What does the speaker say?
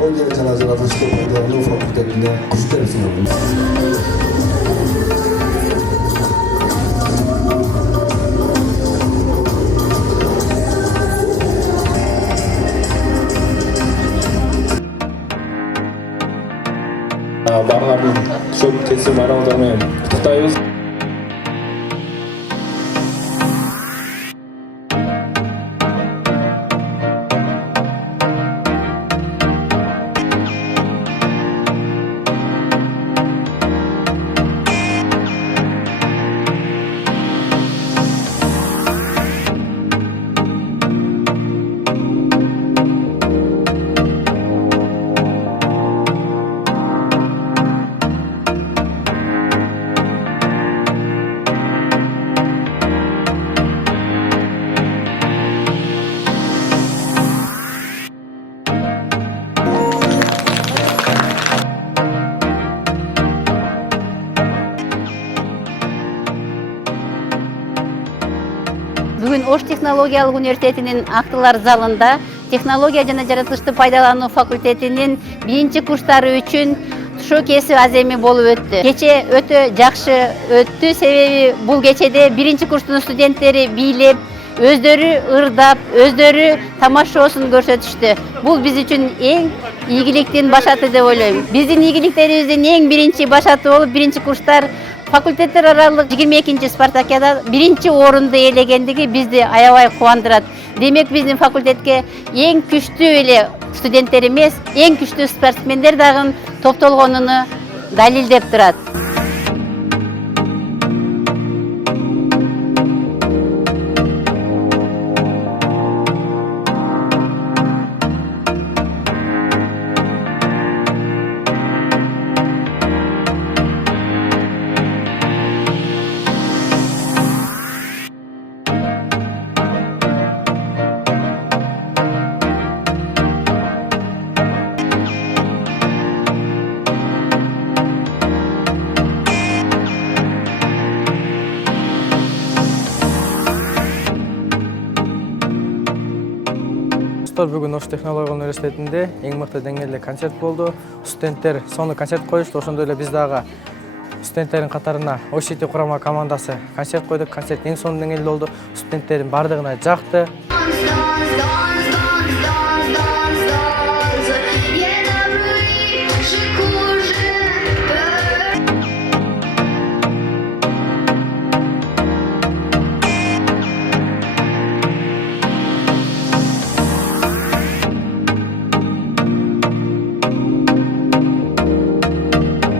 технология жана жаратылышты пайдалануу факультетине күчтөр сунат. Барларын шөп кесип байрамыңыздар менен куттуктайбыз. Бүгін Ош технологиялық университетінің актылар залында технология жана жаратылышты пайдалануу факультетинин биринчи курстары үчүн шо кесип аземи болуп өттү. Кече өтө жакшы өттү, себеби бул кечеде биринчи курстун студенттери бийлеп, өздөрү ырдап, өздөрү тамашоосун көрсөтүштү. Бул биз үчүн эң ийгиликтин башаты деп ойлойм. Биздин ийгиликтерибиздин эң биринчи башаты болуп, биринчи курстар факультеттер аралык 22-нчи спартакиада биринчи орунду ээлегендиги бизди аябай кубандырат. Демек биздин факультетке эң күчтүү эле студенттер эмес, эң күчтүү спортсмендер дагы топтолгонуну далилдеп турат. Бүгін Ош технологиялық университетінде ең мықты деңгээлде концерт болды. Студенттер соны концерт қойышты. Ошондой эле биз дагы студенттердин катарына Ош Сити курама командасы концерт койдук. Концерт эң сонун деңгээлде болду. Студенттердин бардыгына жакты.